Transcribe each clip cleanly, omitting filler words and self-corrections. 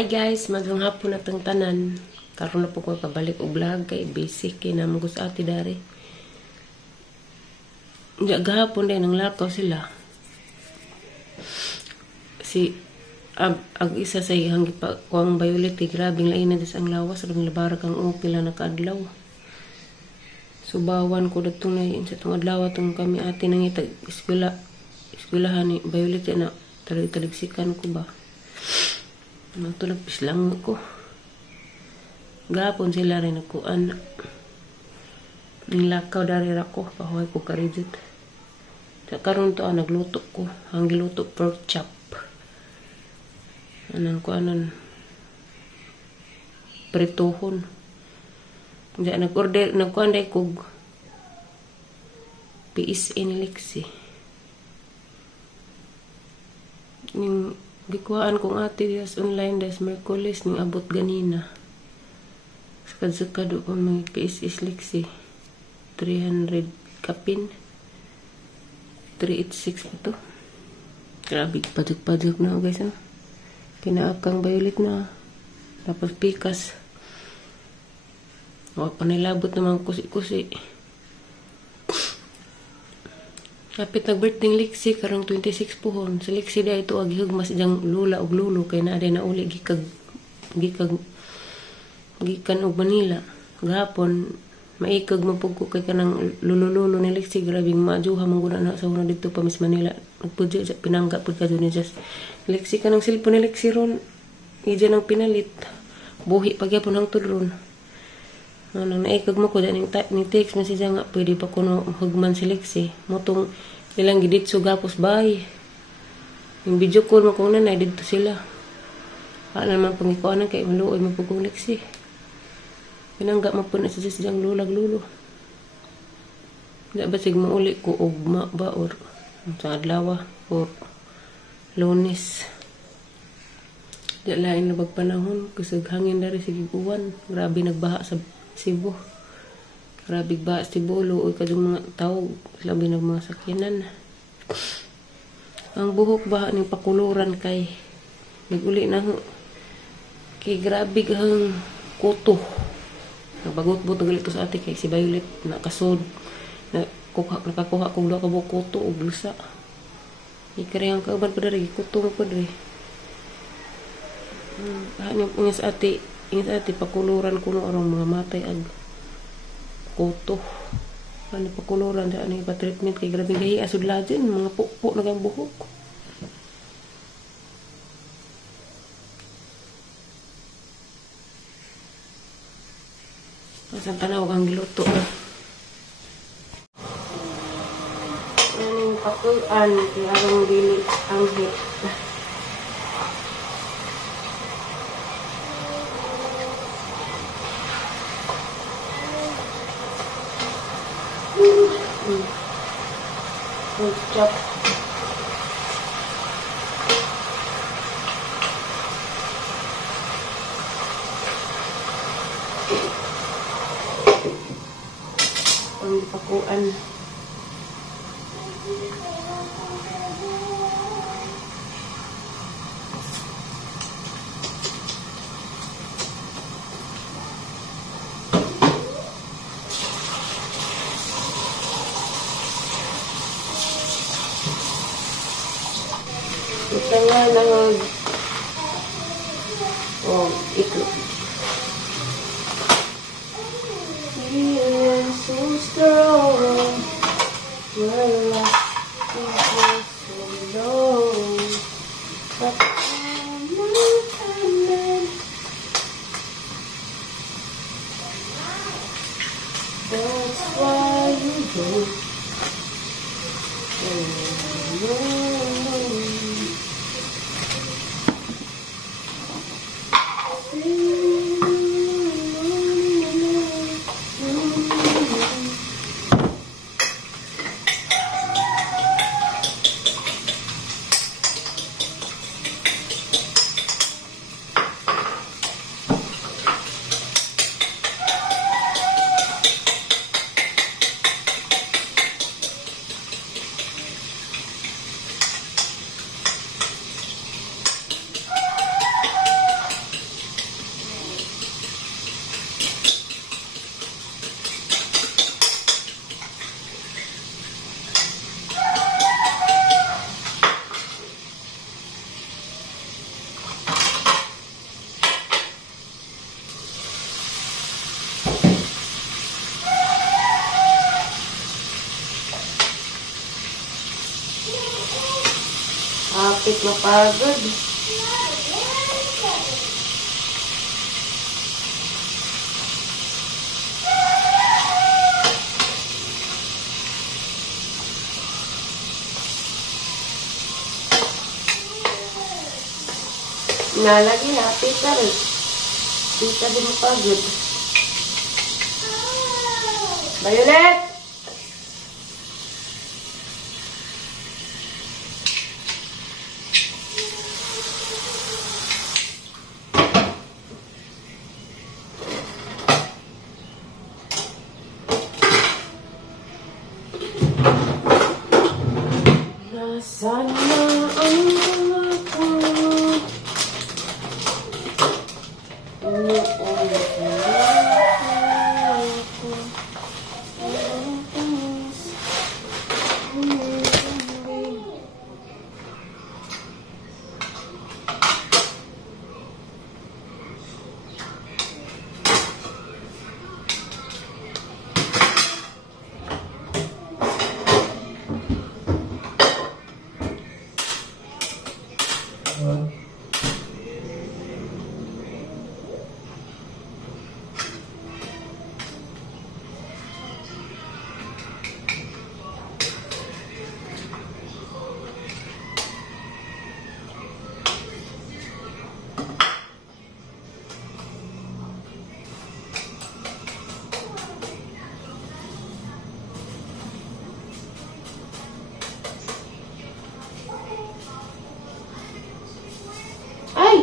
Hi guys, magang hapon na tang tanan. Karon na po ko kabalik og vlog kay basic kay na magus ati dari. Nya gahapon din ang lakaw sila. Si ag isa sa ihang gipa kuang Violet grabing lain na dis ang lawas ug labara kang pila na kaadlaw. Subawan ko datong na sa tong adlaw tong kami ati nang itag eskwelahan ni Violet na talig-taligsikan ko ba. Matulog pislang ko. Gapon sila rin nakuan. Nilakaw dari rako. Pahuay ko karidit. Sa karon to nagluto ko. Ang giluto pork chop. Anang ko anon. Prituhon. Diya nag-order. Nagkuan day kog. PSA ni Lexi. Yung gikuhaan kong ate dias online des Merkulis ning abot ganina. Sakad-sakad ko may PSS Lexi 300 kapin 386 ito. Grabe padug-padug na guys ha. Pinaap kang Violet na. Tapos pikas. O panilabot naman kusi-kusi. Kapit nag-birthday Lexi karong 26 pohon. Sa Lexi da ito aghigmas diyang lula og lulo kay naa day na uli gikan og Manila. Gahapon maikag mapugko kay kanang lulo ni Lexi grabing maajuha man gud na sa una dito pa Miss Manila. Nagpudyo sa pinangga pud kadto ni just Lexi kanang cellphone ni Lexi ron. Ija nang pinalit. Buhi pagyapon hangtod ron. Nang naikag mo ko ning text message nga pwede pa kuno hugman si Lexi motong ilang giditso gapos bay yung video call mo kung nanay dito sila naman pangikuanan kay maluoy mo pugong Lexi pinangga mo po na sa siyang lulag lulo da basig mo uli ko ugma ba or sa adlaw or Lunes di lain na bagpanahon kusog hangin dari sige uwan grabe nagbaha sa Cebu. Grabe ba Cebu luoy kadung mga tao labi ng mga sakyanan. Ang buhok ba ning pakuluran kay naguli na kay grabe kang kuto. Nabagot-bot gali ko sa ate kay si Violet nakasod na nakakuha kog duha ka buhok kuto og lusa. Ikarehang kauban pa diri kuto mo pa diri. Hanyo sa ate pakuluran kuno arang mga matay ag kuto. Ano pakuluran sa ano pa treatment kay grabe gahi asud lajen mga pukpo na kang buhok. Masang tanaw kang giluto. Aning pakuan kay arang dili ang hit. Good job. Ang pakuan. Ito nga lang ito. Feeling so strong well so long but I'm not coming. That's why you go. Kapit mapagod. Nalagi ha, pita rin. Pita din mapagod. Violet! Nasaan na ang mga ko? Ay!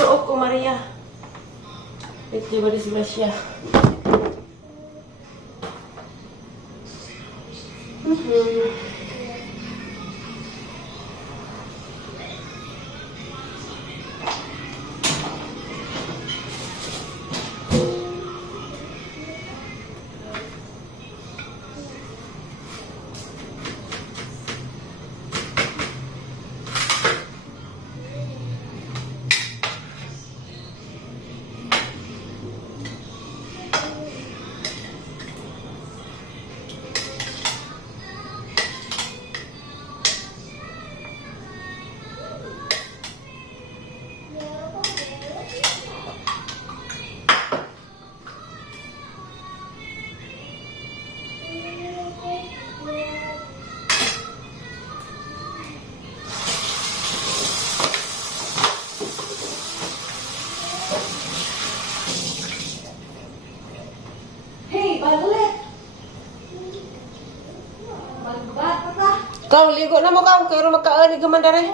Loob ko, Maria. Ito ba disgrasya? Kau ligo na mo kau kay ro makaani gaman dare.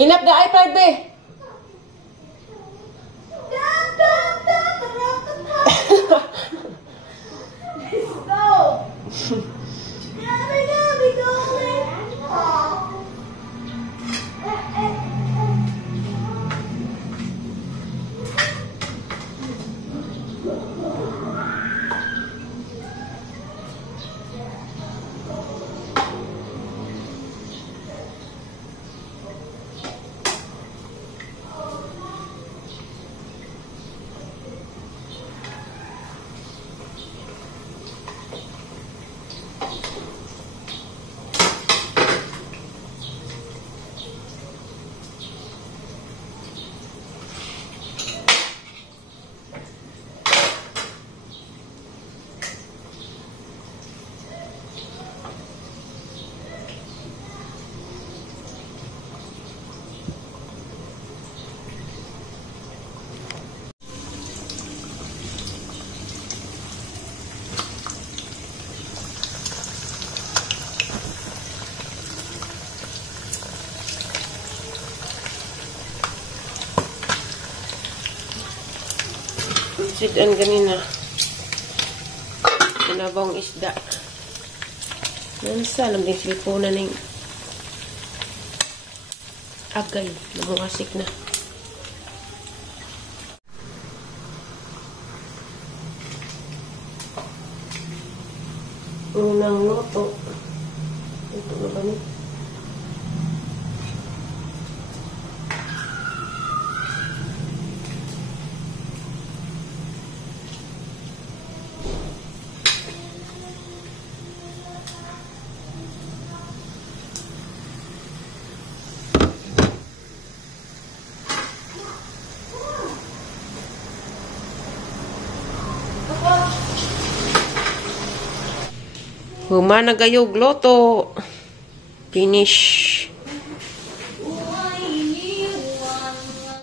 Inap da ay pride be. Let's go. Sidan ganina. Pinabang isda. Nansa lang din siliponan ng agay. Namuasik na. Unang luto. Ito na ba niya? Humana gayog loto. Finish.